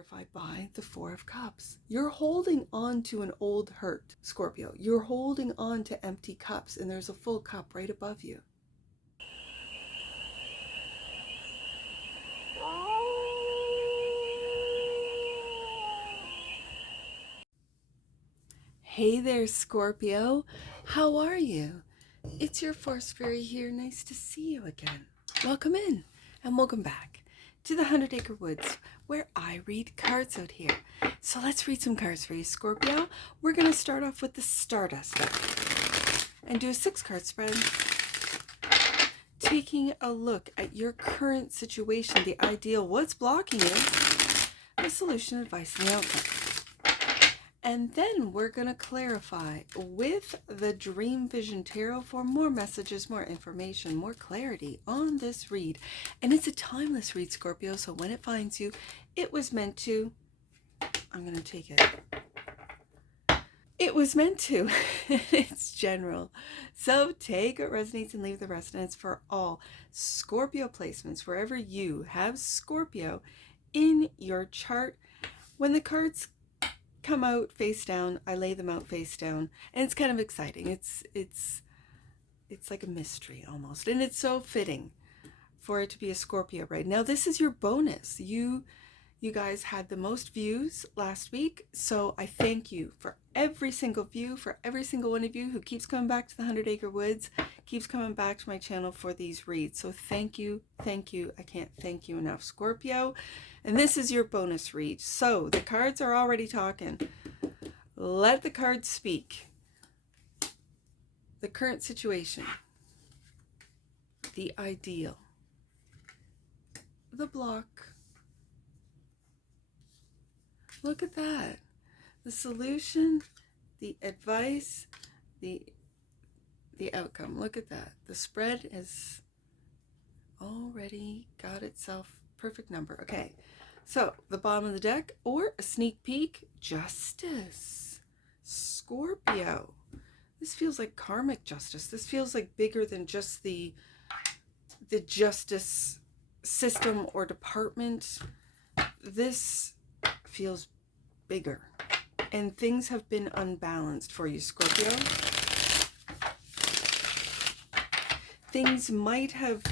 clarified by the Four of Cups. You're holding on to an old hurt, Scorpio. You're holding on to empty cups, and there's a full cup right above you. Hey there, Scorpio. How are you? It's your Force Fairy here. Nice to see you again. Welcome in and welcome back to the 100 Acre Woods, where I read cards out here. So let's read some cards for you, Scorpio. We're going to start off with the Stardust deck and do a 6-card spread, taking a look at your current situation, the ideal, what's blocking you, the solution, advice, and the outcome. And then we're going to clarify with the Dream Vision Tarot for more messages, more information, more clarity on this read. And it's a timeless read, Scorpio, so when it finds you, it was meant to. I'm going to take it. It was meant to. It's general. So take what resonates and leave the rest. And it's for all Scorpio placements, wherever you have Scorpio in your chart. When the cards come out face down, I lay them out face down, and it's kind of exciting. It's like a mystery almost, and it's so fitting for it to be a Scorpio right now. This is your bonus. You guys had the most views last week, so I thank you for every single view, for every single one of you who keeps coming back to the 100 Acre Woods, keeps coming back to my channel for these reads. So thank you. I can't thank you enough, Scorpio. And this is your bonus read. So the cards are already talking. Let the cards speak. The current situation, the ideal, the block. Look at that. The solution, the advice, the outcome. Look at that. The spread has already got itself perfect number. Okay, so the bottom of the deck, or a sneak peek, justice. Scorpio. This feels like karmic justice. This feels like bigger than just the justice system or department. This feels bigger, and things have been unbalanced for you, Scorpio. Things might have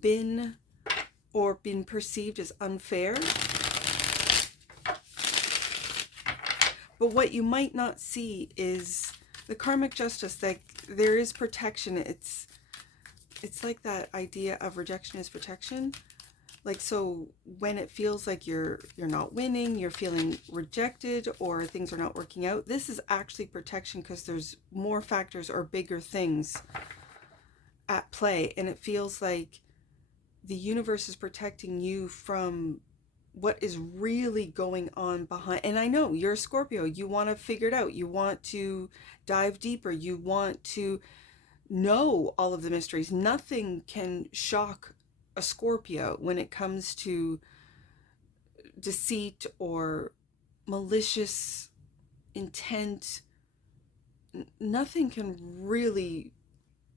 been or been perceived as unfair, but what you might not see is the karmic justice, that there is protection. It's like that idea of rejection is protection. Like, so when it feels like you're not winning, you're feeling rejected, or things are not working out, this is actually protection, because there's more factors or bigger things at play, and it feels like the universe is protecting you from what is really going on behind. And I know you're a Scorpio, you want to figure it out, you want to dive deeper, you want to know all of the mysteries. Nothing can shock a Scorpio when it comes to deceit or malicious intent. Nothing can really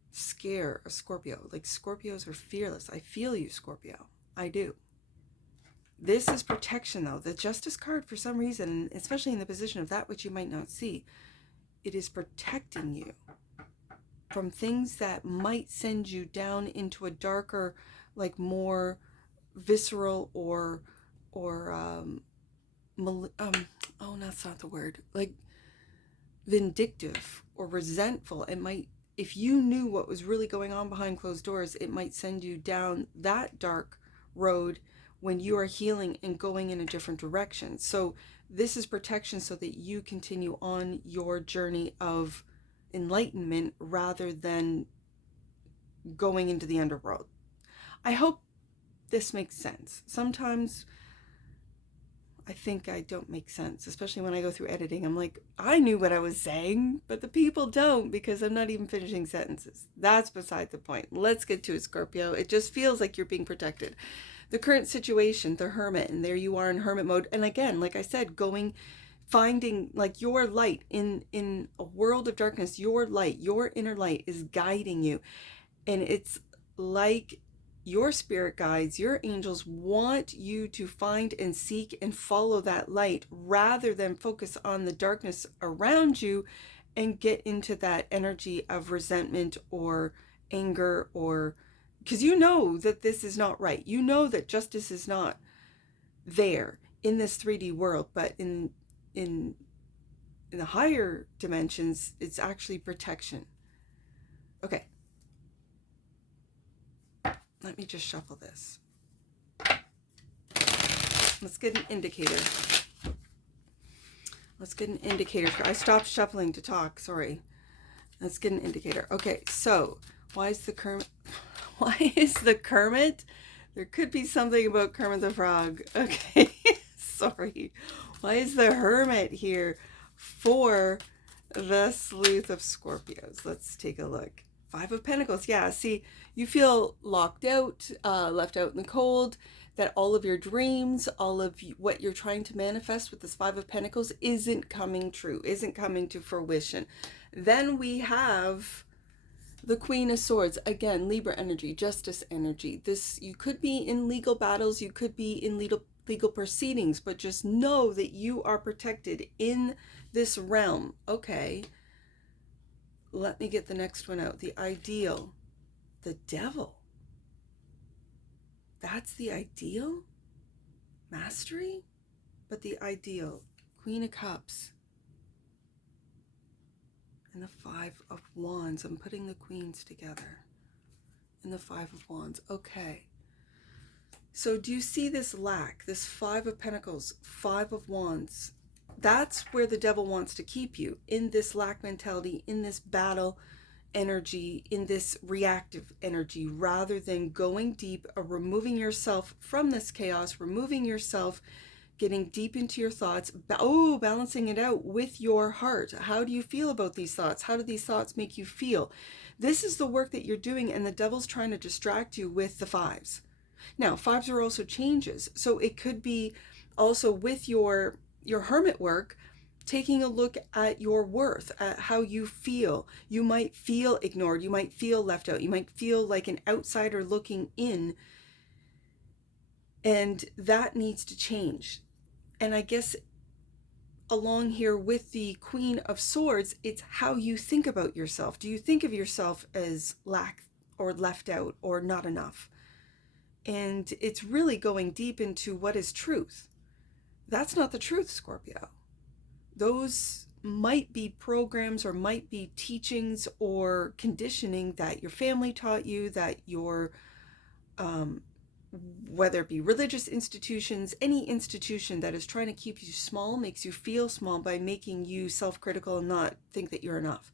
scare a Scorpio. Like, Scorpios are fearless. I feel you, Scorpio. I do. This is protection, though. The Justice card, for some reason, especially in the position of that which you might not see, it is protecting you from things that might send you down into a darker, like more visceral or oh, that's not the word, like vindictive or resentful. It might, if you knew what was really going on behind closed doors, it might send you down that dark road when you are healing and going in a different direction. So this is protection so that you continue on your journey of enlightenment rather than going into the underworld. I hope this makes sense. Sometimes I think I don't make sense, especially when I go through editing. I'm like, I knew what I was saying, but the people don't, because I'm not even finishing sentences. That's beside the point. Let's get to it, Scorpio. It just feels like you're being protected. The current situation, the Hermit, and there you are in hermit mode. And again, like I said, finding like your light in a world of darkness. Your light, your inner light is guiding you. And it's like your spirit guides, your angels want you to find and seek and follow that light rather than focus on the darkness around you and get into that energy of resentment or anger, or because you know that this is not right. You know that justice is not there in this 3D world, but in the higher dimensions, it's actually protection. Okay. Let me just shuffle this. Let's get an indicator. Let's get an indicator. I stopped shuffling to talk. Sorry. Let's get an indicator. Okay, so why is the Kermit? Why is the Kermit? There could be something about Kermit the Frog. Okay, sorry. Why is the Hermit here for the Sleuth of Scorpios? Let's take a look. 5 of Pentacles. Yeah, see, you feel locked out, left out in the cold, that all of your dreams, all of what you're trying to manifest with this 5 of Pentacles isn't coming true, isn't coming to fruition. Then we have the Queen of Swords. Again, Libra energy, justice energy. This, you could be in legal battles, you could be in legal proceedings, but just know that you are protected in this realm. Okay. Let me get the next one out. The ideal. The Devil. That's the ideal? Mastery? But the ideal. Queen of Cups. And the 5 of Wands. I'm putting the queens together. And the 5 of Wands. Okay. So do you see this lack? This 5 of Pentacles, 5 of Wands. That's where the devil wants to keep you. In this lack mentality, in this battle energy, in this reactive energy, rather than going deep or removing yourself from this chaos, removing yourself, getting deep into your thoughts, balancing it out with your heart. How do you feel about these thoughts? How do these thoughts make you feel? This is the work that you're doing, and the devil's trying to distract you with the 5s. Now, 5s are also changes, so it could be also with your hermit work, taking a look at your worth, at how you feel. You might feel ignored, you might feel left out, you might feel like an outsider looking in, and that needs to change. And I guess along here with the Queen of Swords, it's how you think about yourself. Do you think of yourself as lack or left out or not enough? And it's really going deep into what is truth. That's not the truth, Scorpio. Those might be programs or might be teachings or conditioning that your family taught you, that your, whether it be religious institutions, any institution that is trying to keep you small, makes you feel small by making you self-critical and not think that you're enough.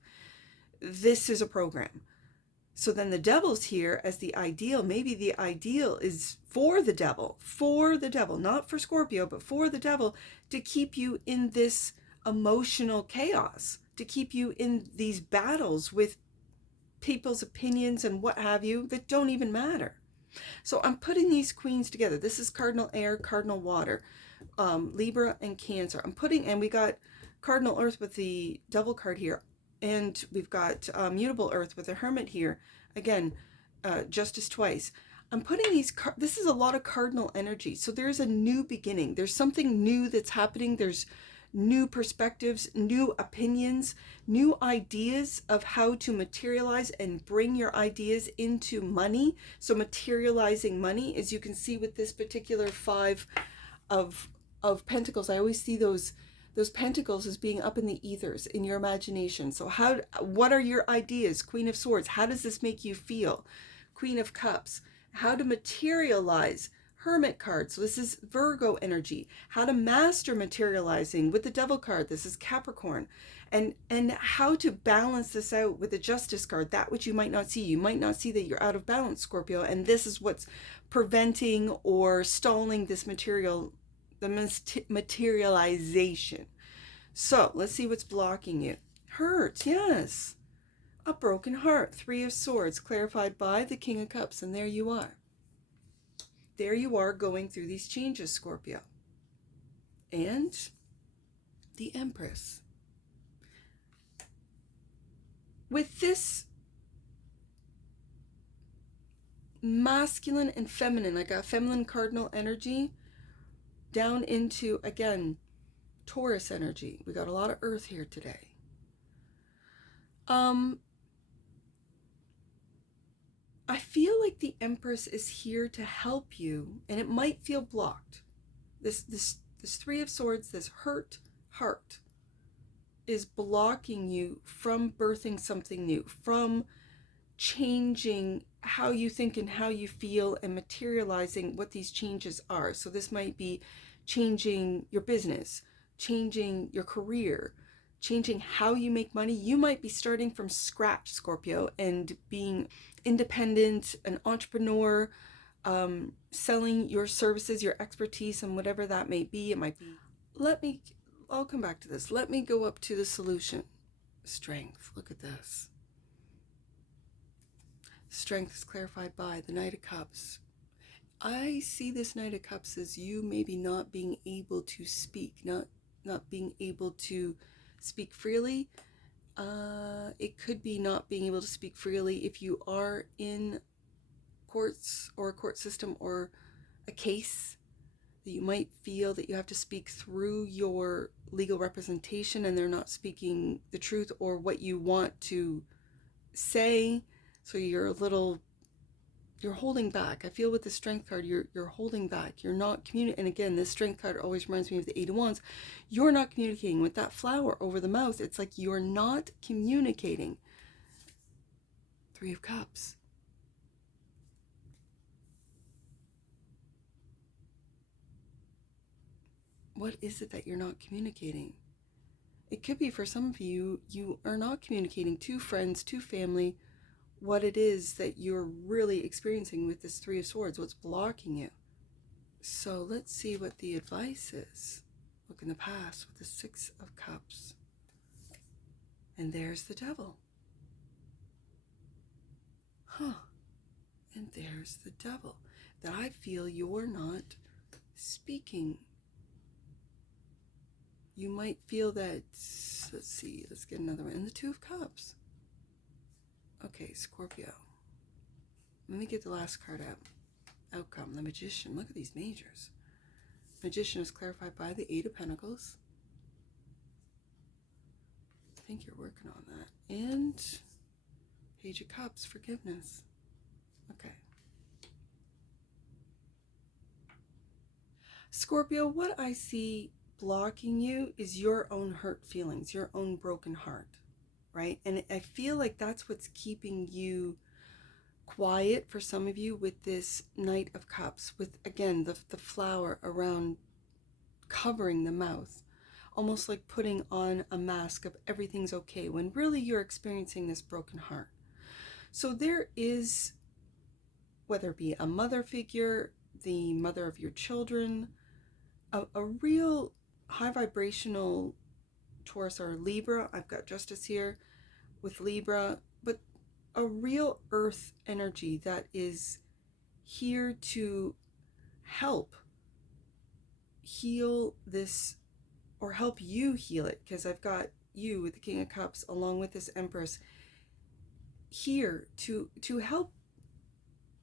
This is a program. So then the devil's here as the ideal. Maybe the ideal is for the devil, not for Scorpio, but for the devil, to keep you in this emotional chaos, to keep you in these battles with people's opinions and what have you that don't even matter. So I'm putting these queens together. This is cardinal air, cardinal water, Libra and Cancer. And we got cardinal earth with the devil card here. And we've got mutable earth with the hermit here. Again, justice twice. I'm putting these, this is a lot of cardinal energy. So there's a new beginning. There's something new that's happening. There's new perspectives, new opinions, new ideas of how to materialize and bring your ideas into money. So materializing money, as you can see with this particular 5 of Pentacles, I always see those pentacles as being up in the ethers in your imagination. So what are your ideas? Queen of Swords, how does this make you feel? Queen of Cups, how to materialize. Hermit card, so this is Virgo energy. How to master materializing with the devil card. This is Capricorn. And how to balance this out with the Justice card, that which you might not see. You might not see that you're out of balance, Scorpio, and this is what's preventing or stalling this materialization. So let's see what's blocking you. Hurt, yes. A broken heart. 3 of Swords, clarified by the King of Cups, and there you are. There you are going through these changes, Scorpio. And the Empress. With this masculine and feminine. I got feminine cardinal energy down into, again, Taurus energy. We got a lot of earth here today. I feel like the Empress is here to help you, and it might feel blocked. This Three of Swords, this hurt heart, is blocking you from birthing something new, from changing how you think and how you feel and materializing what these changes are. So this might be changing your business, changing your career, changing how you make money. You might be starting from scratch, Scorpio, and being independent, an entrepreneur, selling your services, your expertise, and whatever that may be. It might be, I'll come back to this. Let me go up to the solution. Strength. Look at this. Strength is clarified by the Knight of Cups. I see this Knight of Cups as you maybe not being able to speak, not being able to speak freely. It could be not being able to speak freely if you are in courts or a court system or a case, that you might feel that you have to speak through your legal representation and they're not speaking the truth or what you want to say. So you're holding back. I feel with the Strength card, you're holding back. You're not communicating. And again, this Strength card always reminds me of the Eight of Wands. You're not communicating. With that flower over the mouth, it's like you're not communicating. Three of Cups. What is it that you're not communicating? It could be for some of you, you are not communicating to friends, to family, what it is that you're really experiencing with this Three of Swords, what's blocking you. So let's see what the advice is. Look in the past with the Six of Cups. And there's the Devil. And there's the Devil. That I feel you're not speaking. You might feel that, let's see, let's get another one. And the Two of Cups. Okay, Scorpio. Let me get the last card out. Outcome, the Magician. Look at these majors. Magician is clarified by the Eight of Pentacles. I think you're working on that. And Page of Cups, forgiveness. Okay. Scorpio, what I see blocking you is your own hurt feelings, your own broken heart, right? And I feel like that's what's keeping you quiet for some of you with this Knight of Cups, with, again, the flower around covering the mouth, almost like putting on a mask of everything's okay, when really you're experiencing this broken heart. So there is, whether it be a mother figure, the mother of your children, a real high vibrational Taurus or Libra. I've got Justice here with Libra, but a real earth energy that is here to help heal this, or help you heal it, because I've got you with the King of Cups along with this Empress here to help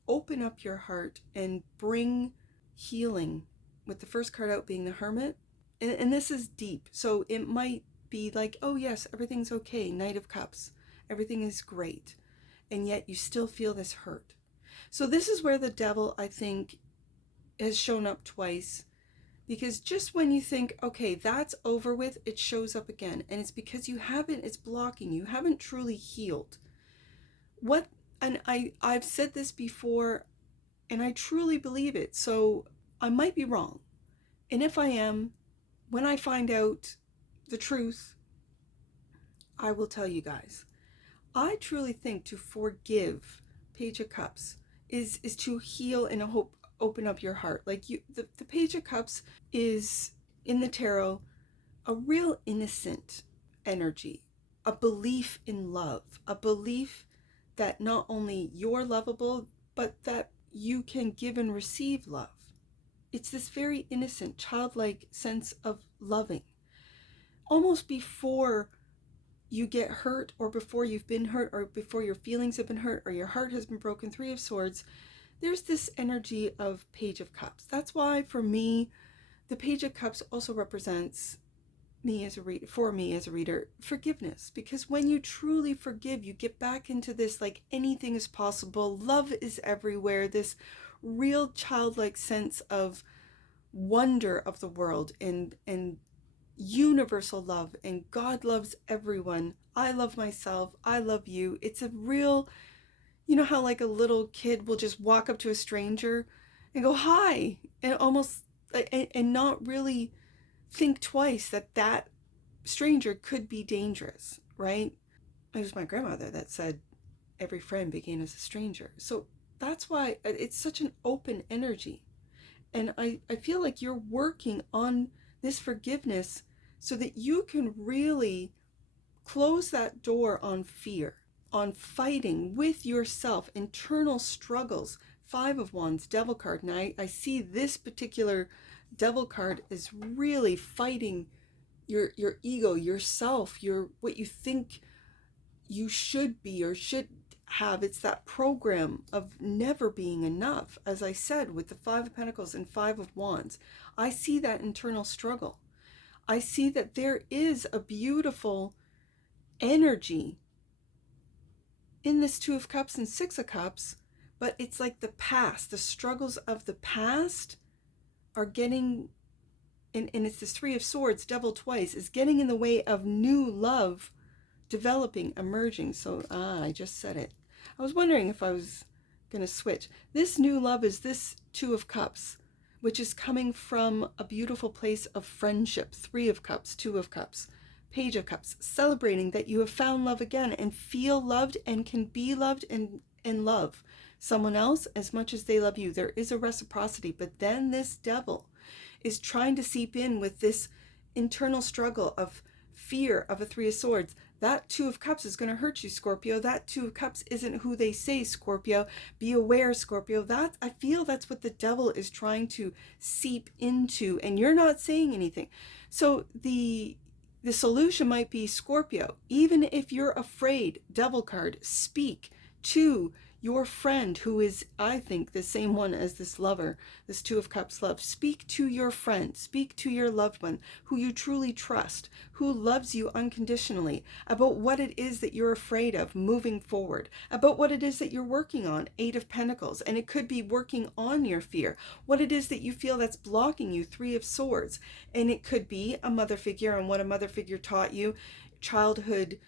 open up your heart and bring healing, with the first card out being the Hermit. And this is deep, so it might be like, oh yes, everything's okay, Knight of Cups, everything is great, and yet you still feel this hurt. So this is where the Devil, I think, has shown up twice, because just when you think, okay, that's over with, it shows up again, and it's because you haven't, it's blocking you, haven't truly healed. And I've said this before, and I truly believe it, so I might be wrong. And if I am, when I find out the truth, I will tell you guys. I truly think to forgive, Page of Cups, is to heal and open up your heart. Like the Page of Cups is, in the tarot, a real innocent energy, a belief in love, a belief that not only you're lovable, but that you can give and receive love. It's this very innocent, childlike sense of loving. Almost before you get hurt, or before you've been hurt, or before your feelings have been hurt, or your heart has been broken. Three of Swords, there's this energy of Page of Cups. That's why for me, the Page of Cups also represents me as a reader, for me as a reader, forgiveness. Because when you truly forgive, you get back into this like anything is possible, love is everywhere, this real childlike sense of wonder of the world and universal love, and God loves everyone. I love myself. I love you. It's a real, you know how like a little kid will just walk up to a stranger and go hi, and almost and not really think twice that that stranger could be dangerous, right? It was my grandmother that said every friend began as a stranger. So that's why it's such an open energy. And I feel like you're working on this forgiveness so that you can really close that door on fear, on fighting with yourself, internal struggles. Five of Wands, Devil card. And I see this particular Devil card is really fighting your ego, yourself, your what you think you should be or should have. It's that program of never being enough. As I said, with the Five of Pentacles and Five of Wands, I see that internal struggle. I see that there is a beautiful energy in this Two of Cups and Six of Cups, but it's like the past, the struggles of the past are getting, and it's this Three of Swords, Devil twice, is getting in the way of new love developing, emerging. So, I just said it. I was wondering if I was going to switch. This new love is this Two of Cups, which is coming from a beautiful place of friendship. Three of Cups, Two of Cups, Page of Cups, celebrating that you have found love again and feel loved and can be loved and love someone else as much as they love you. There is a reciprocity, but then this devil is trying to seep in with this internal struggle of fear of a Three of Swords. That Two of Cups is going to hurt you, Scorpio. That Two of Cups isn't who they say, Scorpio. Be aware, Scorpio. That, I feel that's what the devil is trying to seep into, and you're not saying anything. So the solution might be, Scorpio, even if you're afraid, Devil card, speak to your friend who is, I think, the same one as this lover, this Two of Cups love. Speak to your friend, speak to your loved one who you truly trust, who loves you unconditionally, about what it is that you're afraid of moving forward, about what it is that you're working on, Eight of Pentacles, and it could be working on your fear, what it is that you feel that's blocking you, Three of Swords, and it could be a mother figure and what a mother figure taught you, childhood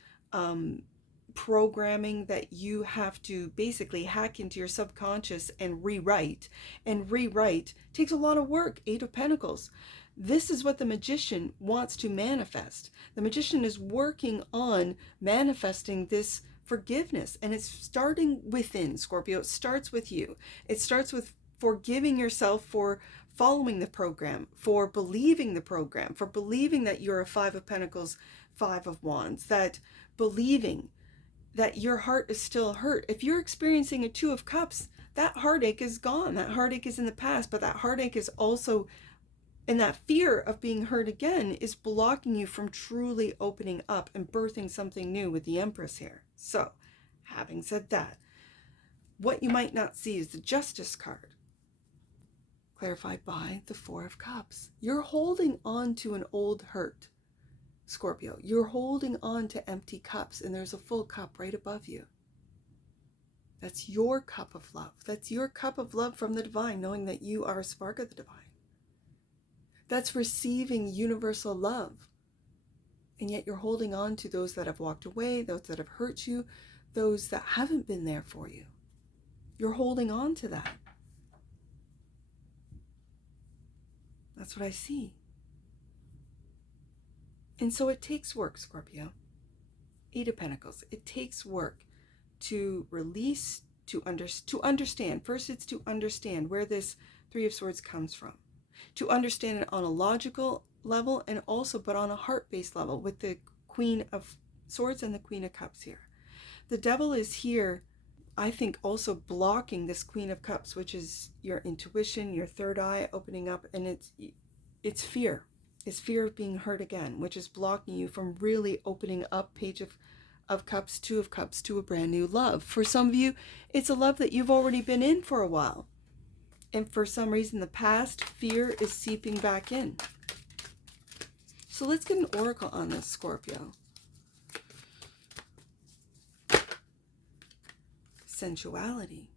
programming that you have to basically hack into your subconscious and rewrite. And rewrite takes a lot of work. Eight of Pentacles. This is what the magician wants to manifest. The magician is working on manifesting this forgiveness, and it's starting within, Scorpio. It starts with you. It starts with forgiving yourself for following the program, for believing the program, for believing that you're a Five of Pentacles, Five of Wands, that believing that your heart is still hurt. If you're experiencing a Two of Cups, that heartache is gone. That heartache is in the past, but that heartache is also, and that fear of being hurt again is blocking you from truly opening up and birthing something new with the Empress here. So, having said that, what you might not see is the Justice card, clarified by the Four of Cups. You're holding on to an old hurt, Scorpio. You're holding on to empty cups, and there's a full cup right above you. That's your cup of love. That's your cup of love from the divine, knowing that you are a spark of the divine. That's receiving universal love. And yet you're holding on to those that have walked away, those that have hurt you, those that haven't been there for you. You're holding on to that. That's what I see. And so it takes work, Scorpio. Eight of Pentacles. It takes work to release, to understand. First, it's to understand where this Three of Swords comes from. To understand it on a logical level, and also, but on a heart-based level, with the Queen of Swords and the Queen of Cups here. The devil is here, I think, also blocking this Queen of Cups, which is your intuition, your third eye opening up, and it's fear. It's fear of being hurt again, which is blocking you from really opening up, Page of of Cups, Two of Cups, to a brand new love. For some of you, it's a love that you've already been in for a while. And for some reason, the past fear is seeping back in. So let's get an oracle on this, Scorpio. Sensuality.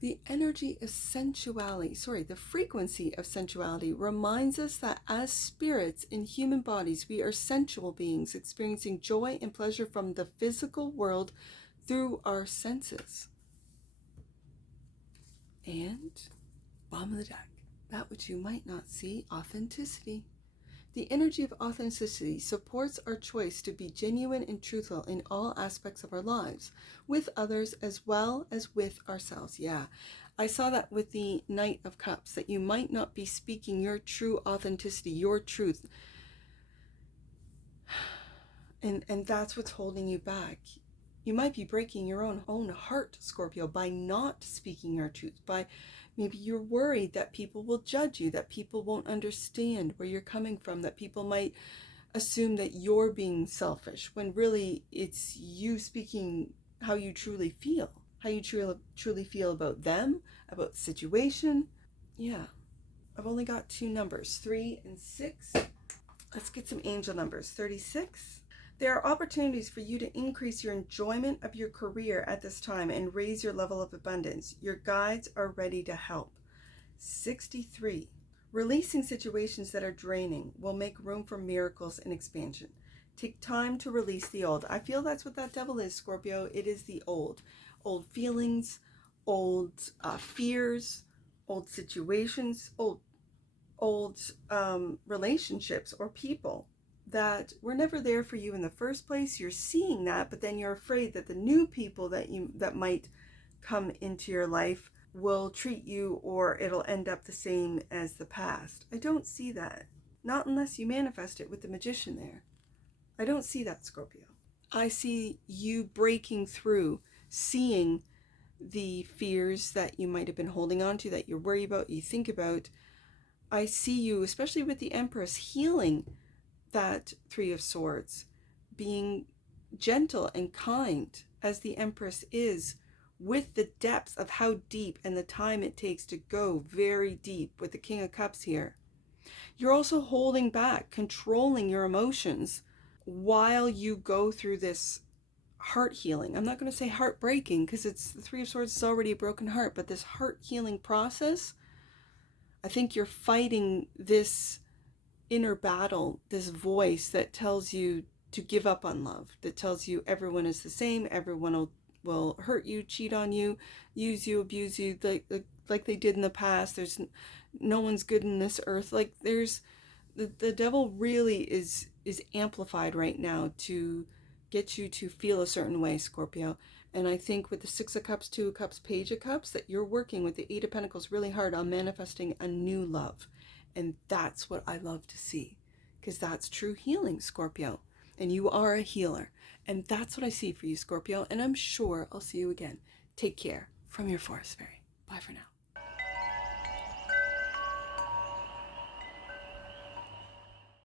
The energy of sensuality, the frequency of sensuality reminds us that as spirits in human bodies, we are sensual beings experiencing joy and pleasure from the physical world through our senses. And bottom of the deck, that which you might not see, authenticity. The energy of authenticity supports our choice to be genuine and truthful in all aspects of our lives, with others as well as with ourselves. Yeah, I saw that with the Knight of Cups, that you might not be speaking your true authenticity, your truth. And that's what's holding you back. You might be breaking your own heart, Scorpio, by not speaking your truth, by maybe you're worried that people will judge you, that people won't understand where you're coming from, that people might assume that you're being selfish, when really it's you speaking how you truly feel, how you truly feel about them, about the situation. Yeah, I've only got 2 numbers, 3 and 6. Let's get some angel numbers. 36. There are opportunities for you to increase your enjoyment of your career at this time and raise your level of abundance. Your guides are ready to help. 63. Releasing situations that are draining will make room for miracles and expansion. Take time to release the old. I feel that's what that devil is, Scorpio. It is the old. Old feelings, old fears, old situations, old relationships or people that were never there for you in the first place. You're seeing that, but then you're afraid that the new people that might come into your life will treat you, or it'll end up the same as the past. I don't see that. Not unless you manifest it with the Magician there. I don't see that, Scorpio. I see you breaking through, seeing the fears that you might have been holding on to, that you're worried about, you think about. I see you, especially with the Empress, healing that 3 of Swords, being gentle and kind as the Empress is, with the depth of how deep and the time it takes to go very deep with the King of Cups here. You're also holding back, controlling your emotions while you go through this heart healing. I'm not going to say heartbreaking, because it's the 3 of Swords is already a broken heart, but this heart healing process, I think you're fighting this inner battle, this voice that tells you to give up on love, that tells you everyone is the same, everyone will hurt you, cheat on you, use you, abuse you, like they did in the past. There's no one's good in this earth. Like there's the devil really is amplified right now to get you to feel a certain way, Scorpio. And I think with the 6 of Cups, 2 of Cups, Page of Cups, that you're working with the 8 of Pentacles really hard on manifesting a new love. And that's what I love to see, because that's true healing, Scorpio. And you are a healer. And that's what I see for you, Scorpio. And I'm sure I'll see you again. Take care. From your Forest Fairy. Bye for now.